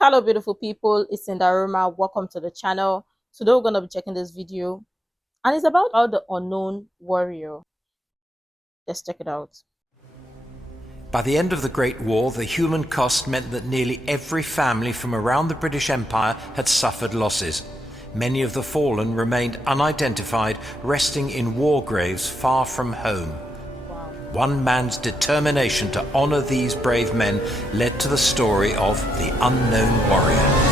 Hello beautiful people, it's Sindafam. Welcome to the channel. Today we're going to be checking this video and it's about the unknown warrior. Let's check it out. By the end of the Great War, the human cost meant that nearly every family from around the British Empire had suffered losses. Many of the fallen remained unidentified, resting in war graves far from home. One man's determination to honor these brave men led to the story of the unknown warrior.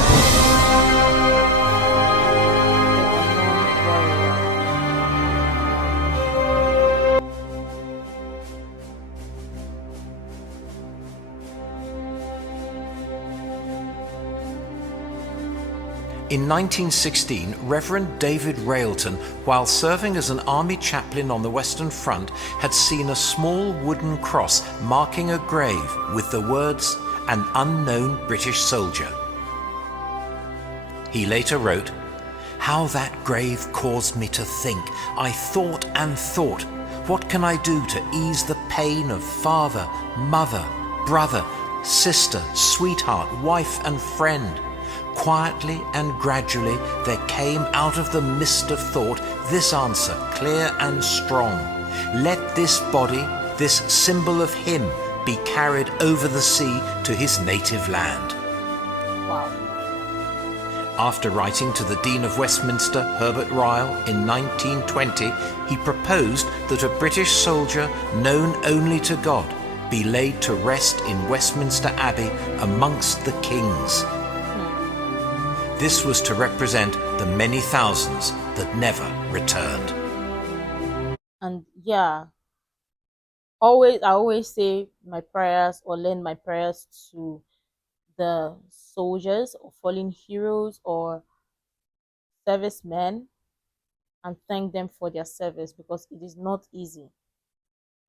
In 1916, Reverend David Railton, while serving as an army chaplain on the Western Front, had seen a small wooden cross marking a grave with the words, "An unknown British soldier." He later wrote, "How that grave caused me to think. I thought and thought, what can I do to ease the pain of father, mother, brother, sister, sweetheart, wife and friend? Quietly and gradually there came out of the mist of thought this answer, clear and strong. Let this body, this symbol of him, be carried over the sea to his native land." Wow. After writing to the Dean of Westminster, Herbert Ryle, in 1920, he proposed that a British soldier known only to God be laid to rest in Westminster Abbey amongst the kings. This was to represent the many thousands that never returned. And yeah, I always say my prayers or lend my prayers to the soldiers or fallen heroes or servicemen and thank them for their service because it is not easy.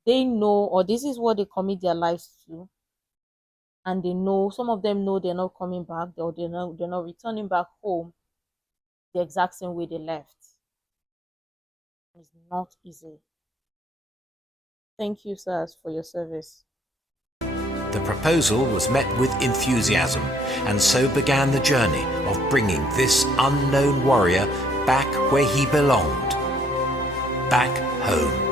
They know, or this is what they commit their lives to, and they know, some of them know they're not coming back, or they're not returning back home the exact same way they left. It's not easy. Thank you, sirs, for your service. The proposal was met with enthusiasm, and so began the journey of bringing this unknown warrior back where he belonged, back home.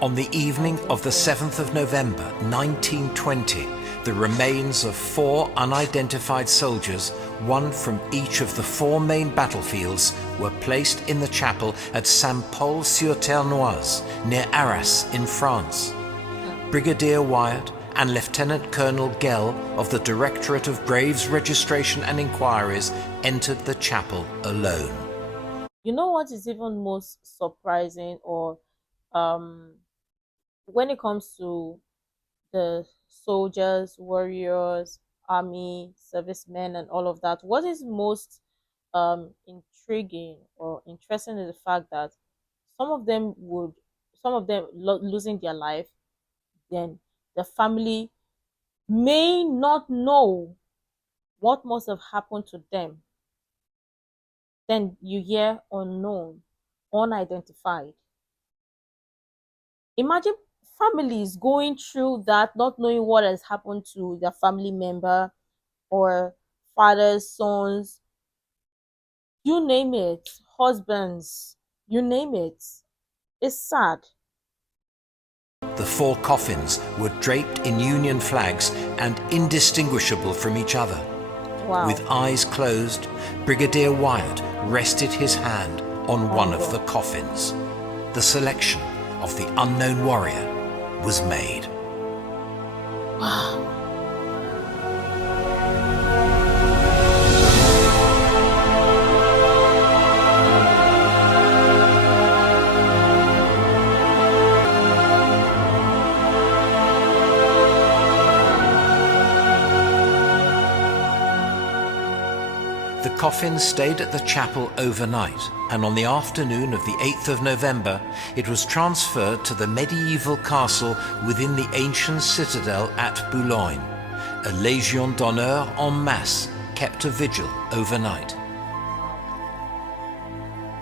On the evening of the 7th of November 1920, the remains of 4 unidentified soldiers, one from each of the 4 main battlefields, were placed in the chapel at Saint-Paul-sur-Ternoise, near Arras in France. Brigadier Wyatt and Lieutenant Colonel Gell of the Directorate of Graves Registration and Inquiries entered the chapel alone. You know what is even most surprising, or when it comes to the soldiers, warriors, army, servicemen, and all of that, what is most intriguing or interesting is the fact that some of them losing their life, then the family may not know what must have happened to them. Then you hear unknown, unidentified. Imagine families going through that, not knowing what has happened to their family member or fathers, sons, you name it, husbands, you name it. It's sad. The 4 coffins were draped in Union flags and indistinguishable from each other. Wow. With eyes closed, Brigadier Wyatt rested his hand on one of the coffins. The selection of the unknown warrior was made. Wow. The coffin stayed at the chapel overnight, and on the afternoon of the 8th of November, it was transferred to the medieval castle within the ancient citadel at Boulogne. A Légion d'honneur en masse kept a vigil overnight.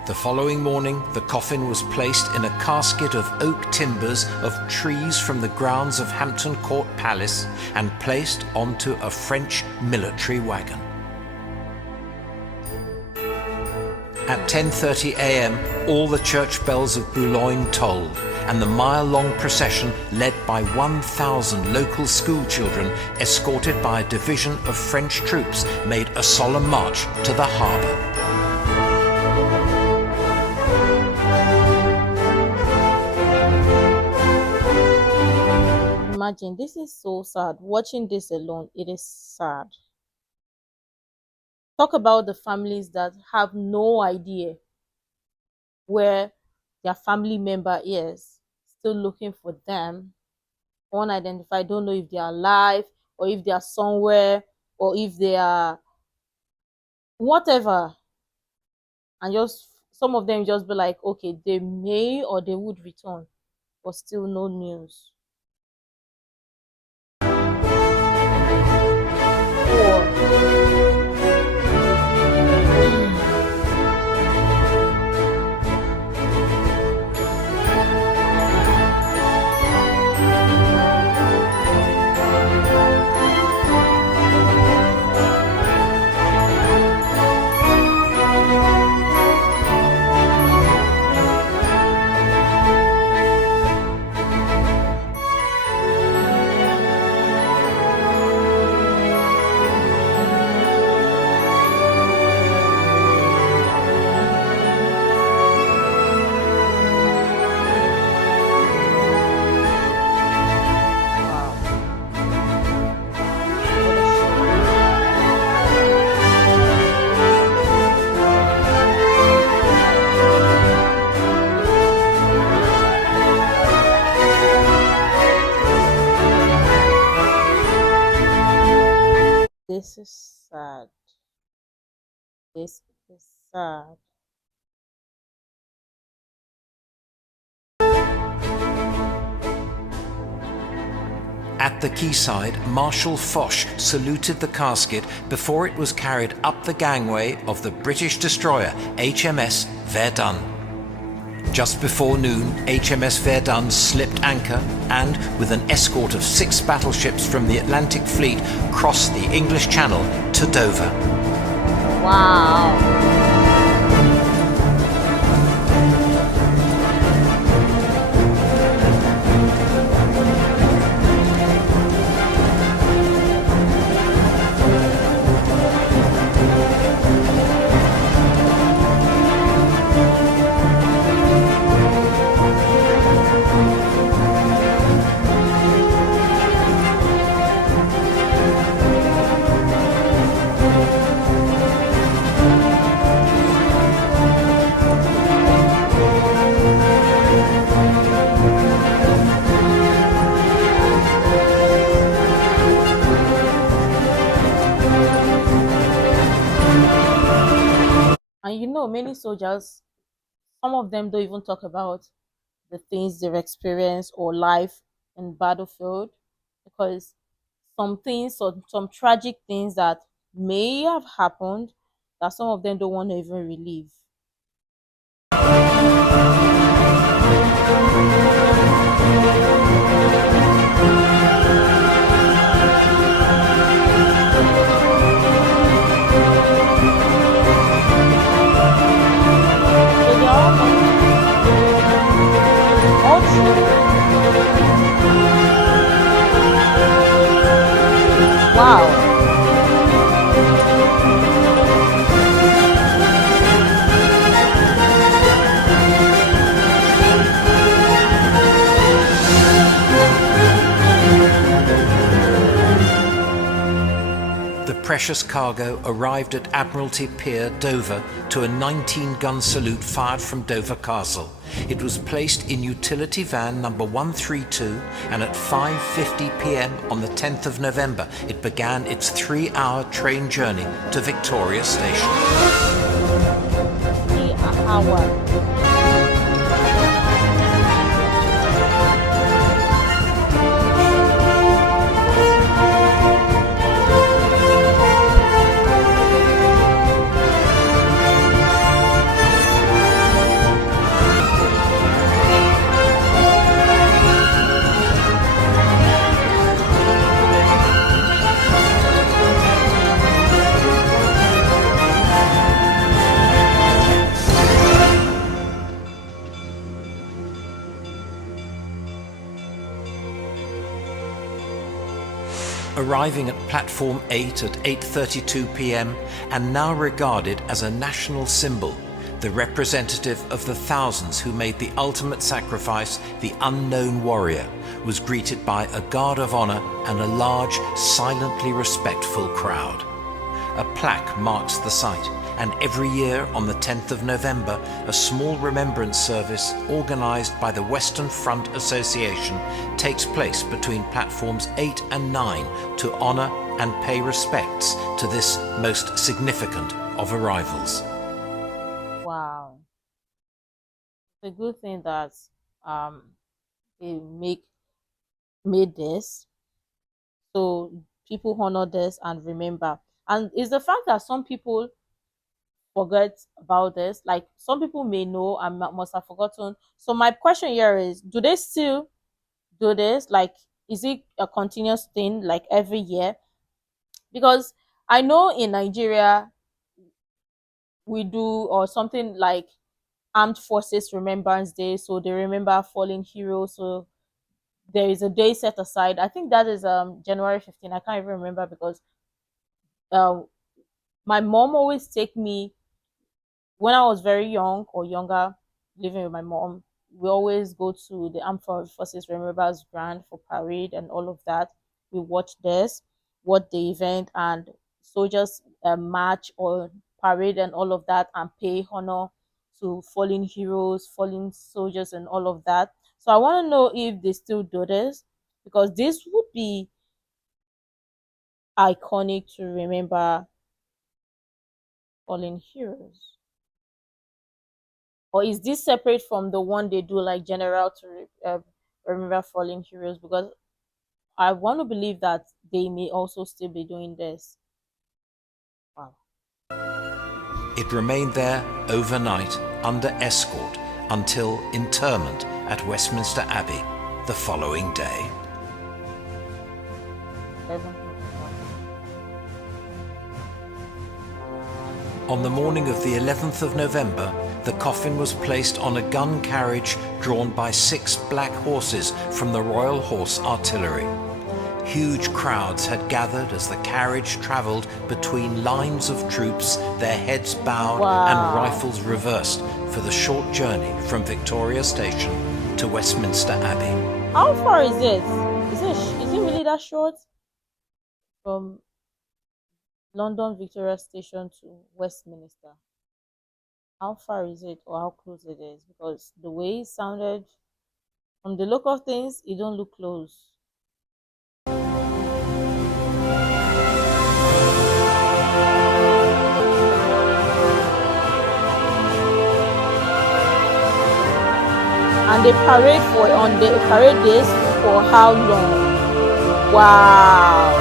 The following morning, the coffin was placed in a casket of oak timbers of trees from the grounds of Hampton Court Palace and placed onto a French military wagon. At 10:30 a.m., all the church bells of Boulogne tolled, and the mile-long procession, led by 1,000 local schoolchildren, escorted by a division of French troops, made a solemn march to the harbour. Imagine, this is so sad. Watching this alone, it is sad. Talk about the families that have no idea where their family member is, still looking for them, unidentified, don't know if they are alive or if they are somewhere or if they are whatever. And just some of them just be like, okay, they may or they would return, but still no news. This is sad. This is sad. At the quayside, Marshal Foch saluted the casket before it was carried up the gangway of the British destroyer HMS Verdun. Just before noon, HMS Verdun slipped anchor and, with an escort of 6 battleships from the Atlantic Fleet, crossed the English Channel to Dover. Wow. And you know, many soldiers, some of them don't even talk about the things they've experienced or life in battlefield, because some things, some tragic things that may have happened, that some of them don't want to even relive. So they're all true. Wow. precious cargo arrived at Admiralty Pier, Dover, to a 19-gun salute fired from Dover Castle. It was placed in utility van number 132, and at 5:50 p.m. on the 10th of November, it began its 3-hour train journey to Victoria Station. 3 hours. Arriving at Platform 8 at 8:32 p.m. and now regarded as a national symbol, the representative of the thousands who made the ultimate sacrifice, the unknown warrior, was greeted by a guard of honor and a large, silently respectful crowd. A plaque marks the site, and every year on the 10th of November, a small remembrance service organized by the Western Front Association takes place between platforms 8 and 9 to honor and pay respects to this most significant of arrivals. Wow. It's a good thing that they made this, so people honor this and remember. And it's the fact that some people forget about this. Like, some people may know and must have forgotten. So my question here is, do they still do this? Like, is it a continuous thing, like every year? Because I know in Nigeria we do, or something like Armed Forces Remembrance Day, so they remember fallen heroes. So there is a day set aside. I think that is January 15. I can't even remember, because my mom always take me when I was very young or younger, living with my mom. We always go to the Armed Forces Remembrance Grand for parade and all of that. We watch this, watch the event, and soldiers march or parade and all of that, and pay honor to fallen heroes, fallen soldiers, and all of that. So I want to know if they still do this, because this would be iconic to remember fallen heroes. Or is this separate from the one they do like general to remember fallen heroes? Because I want to believe that they may also still be doing this. Wow. It remained there overnight under escort until interment at Westminster Abbey the following day. On the morning of the 11th of November, the coffin was placed on a gun carriage drawn by 6 black horses from the Royal Horse Artillery. Huge crowds had gathered as the carriage travelled between lines of troops, their heads bowed and rifles reversed, for the short journey from Victoria Station to Westminster Abbey. How far is it? Is it really that short? From London Victoria Station to Westminster. How far is it, or how close it is? Because the way it sounded, from the look of things, it don't look close. And they parade this for how long? Wow.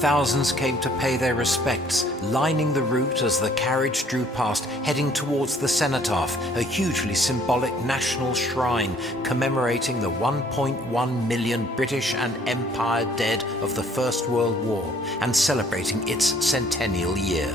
Thousands came to pay their respects, lining the route as the carriage drew past, heading towards the cenotaph, a hugely symbolic national shrine commemorating the 1.1 million British and Empire dead of the First World War and celebrating its centennial year.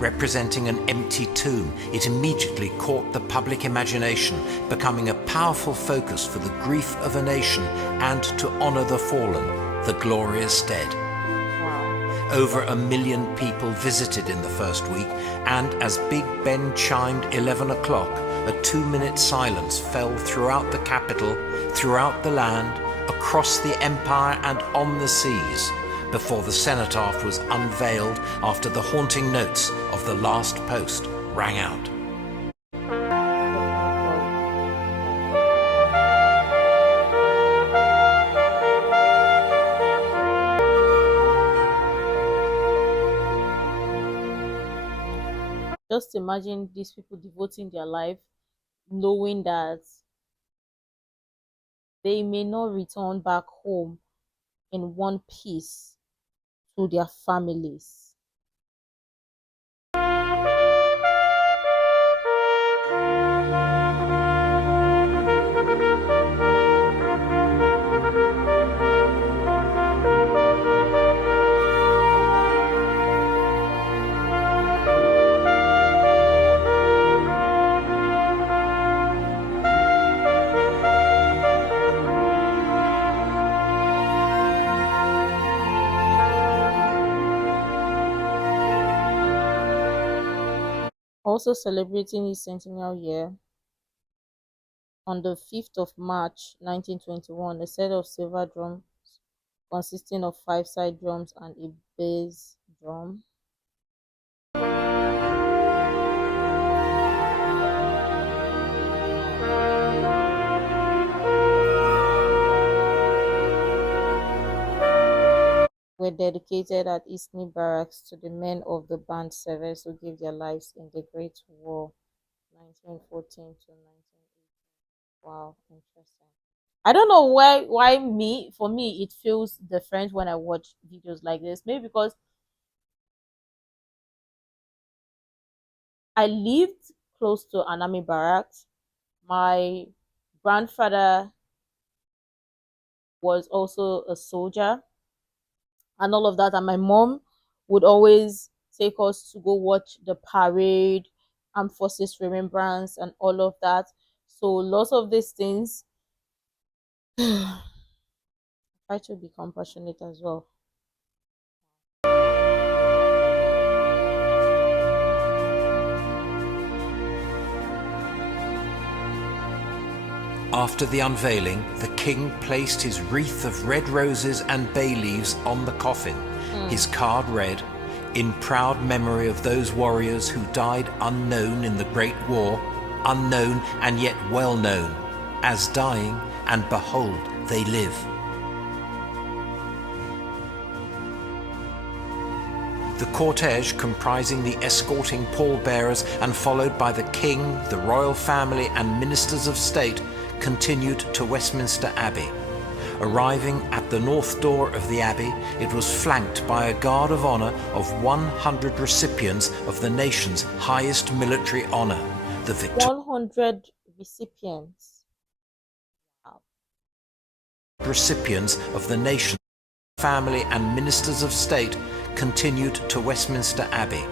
Representing an empty tomb, it immediately caught the public imagination, becoming a powerful focus for the grief of a nation and to honor the fallen, the glorious dead. Wow. Over 1 million people visited in the first week, and as Big Ben chimed 11 o'clock, a 2-minute silence fell throughout the capital, throughout the land, across the empire and on the seas, before the cenotaph was unveiled after the haunting notes of the last post rang out. Just imagine these people devoting their life knowing that they may not return back home in one piece to their families. Also celebrating his centennial year, on the 5th of March 1921, a set of silver drums consisting of 5 side drums and a bass drum were dedicated at Eastney Barracks to the men of the band service who gave their lives in the Great War 1914 to 1918. Wow, interesting. I don't know why for me it feels different when I watch videos like this. Maybe because I lived close to an army barracks. My grandfather was also a soldier and all of that, and my mom would always take us to go watch the parade, armed forces remembrance, and all of that. So lots of these things I try to be compassionate as well. After the unveiling, the king placed his wreath of red roses and bay leaves on the coffin. His card read, "In proud memory of those warriors who died unknown in the Great War, unknown and yet well known, as dying, and behold, they live." The cortege, comprising the escorting pallbearers and followed by the king, the royal family and ministers of state, continued to Westminster Abbey. Arriving at the north door of the Abbey, it was flanked by a guard of honour of 100 recipients of the nation's highest military honour, the 100 recipients. Wow. Recipients of the nation's family and ministers of state continued to Westminster Abbey.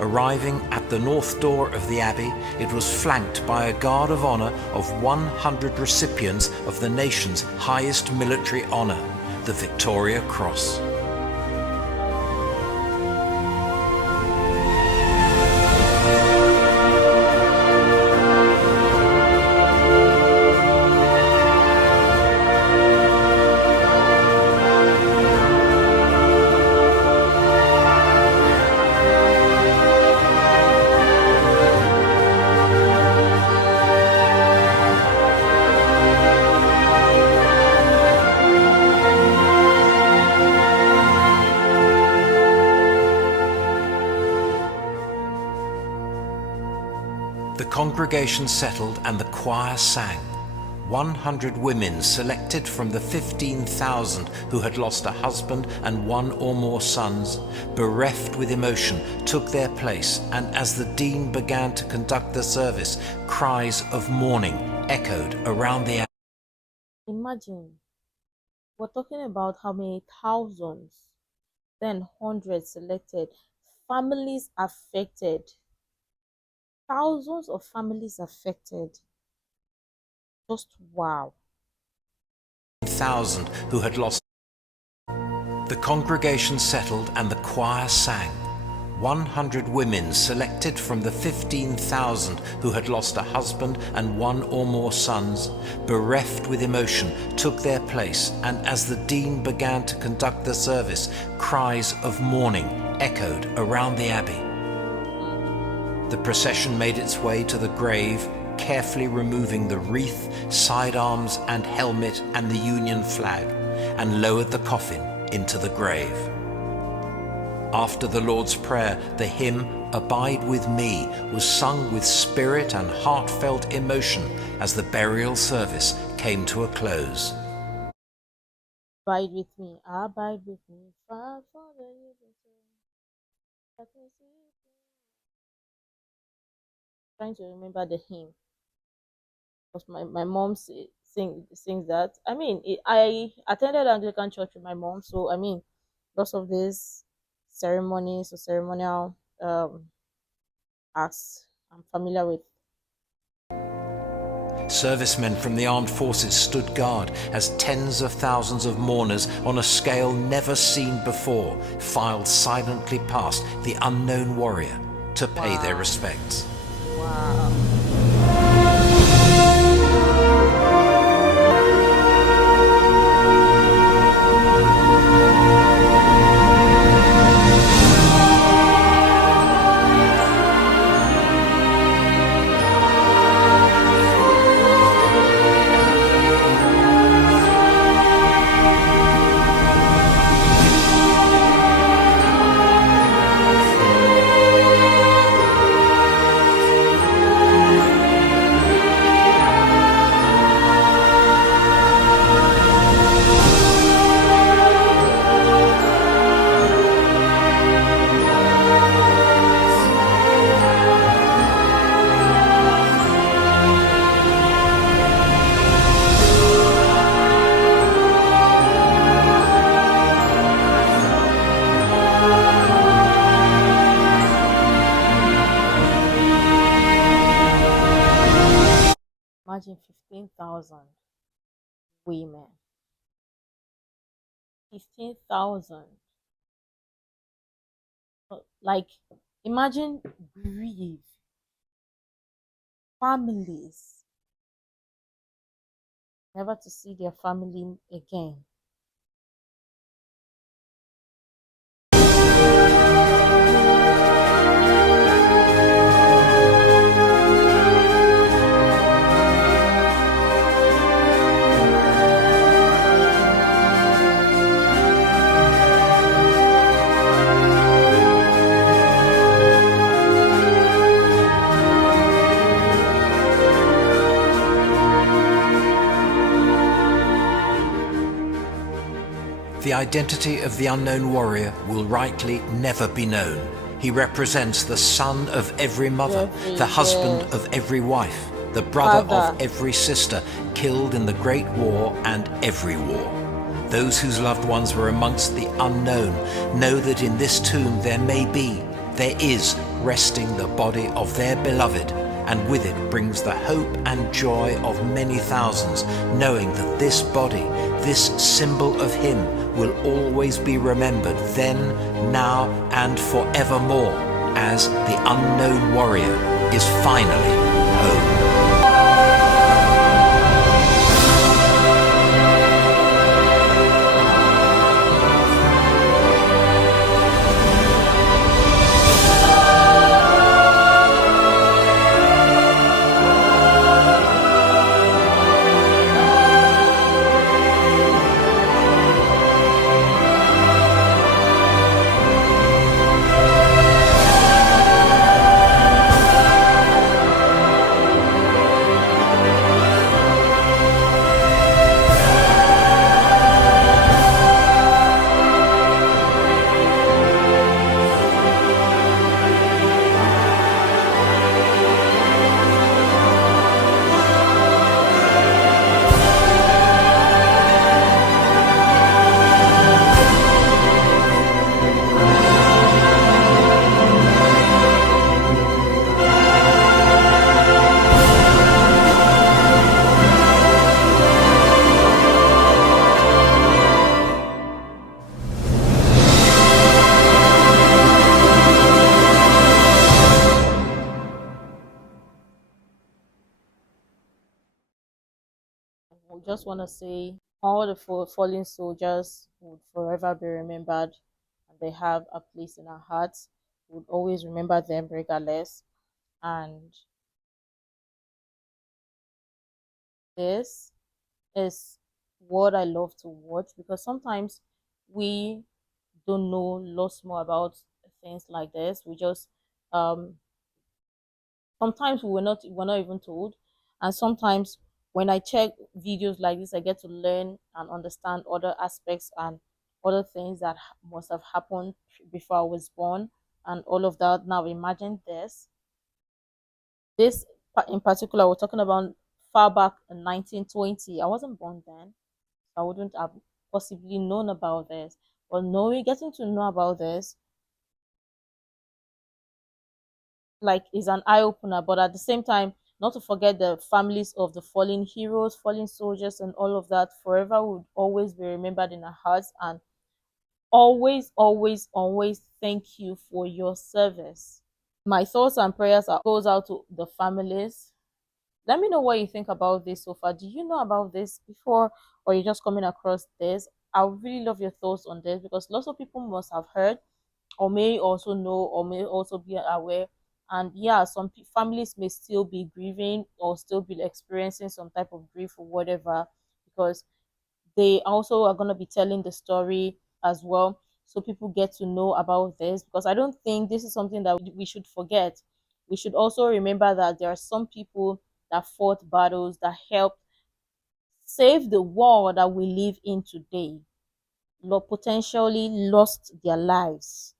Arriving at the north door of the Abbey, it was flanked by a guard of honour of 100 recipients of the nation's highest military honour, the Victoria Cross. The congregation settled and the choir sang. 100 women selected from the 15,000 who had lost a husband and one or more sons, bereft with emotion, took their place, and as the dean began to conduct the service, cries of mourning echoed around the abbey. Imagine, we're talking about how many thousands, then hundreds selected, families affected, thousands of families affected. Just wow. 1,000 who had lost. The congregation settled and the choir sang. 100 women selected from the 15,000 who had lost a husband and one or more sons, bereft with emotion, took their place, and as the dean began to conduct the service, cries of mourning echoed around the Abbey. The procession made its way to the grave, carefully removing the wreath, sidearms and helmet and the Union flag, and lowered the coffin into the grave. After the Lord's Prayer, the hymn "Abide with Me" was sung with spirit and heartfelt emotion as the burial service came to a close. Abide with me, abide with me, far from the trying to remember the hymn because my mom sings that. I mean, I attended Anglican church with my mom, so I mean, lots of these ceremonies or ceremonial acts I'm familiar with. Servicemen from the armed forces stood guard as tens of thousands of mourners on a scale never seen before filed silently past the unknown warrior to pay their respects. Wow. Imagine 15,000 women. 15,000. Like, imagine grief, families, never to see their family again. The identity of the unknown warrior will rightly never be known. He represents the son of every mother, the husband of every wife, the brother of every sister killed in the Great War and every war. Those whose loved ones were amongst the unknown know that in this tomb there is resting the body of their beloved, and with it brings the hope and joy of many thousands, knowing that this body, this symbol of him, will always be remembered then, now, and forevermore, as the unknown warrior is finally home. just want to say all the fallen soldiers would forever be remembered, and they have a place in our hearts. We would always remember them regardless. And this is what I love to watch, because sometimes we don't know lots more about things like this. We just um sometimes we're not even told, and sometimes when I check videos like this, I get to learn and understand other aspects and other things that must have happened before I was born and all of that. Now imagine this in particular, we're talking about far back in 1920. I wasn't born then. I wouldn't have possibly known about this. But knowing, getting to know about this, like, is an eye opener. But at the same time, not to forget the families of the fallen heroes, fallen soldiers, and all of that forever would always be remembered in our hearts. And always, always, always thank you for your service. My thoughts and prayers goes out to the families. Let me know what you think about this so far. Do you know about this before, or you're just coming across this? I would really love your thoughts on this, because lots of people must have heard, or may also know, or may also be aware. And yeah, some families may still be grieving or still be experiencing some type of grief or whatever, because they also are going to be telling the story as well, so people get to know about this, because I don't think this is something that we should forget. We should also remember that there are some people that fought battles that helped save the world that we live in today, potentially lost their lives.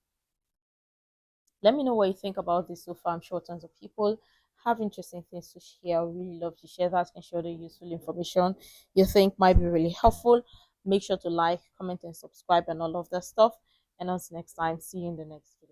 Let me know what you think about this so far. I'm sure tons of people have interesting things to share. I would really love to share that and share the useful information you think might be really helpful. Make sure to like, comment, and subscribe and all of that stuff. And until next time, see you in the next video.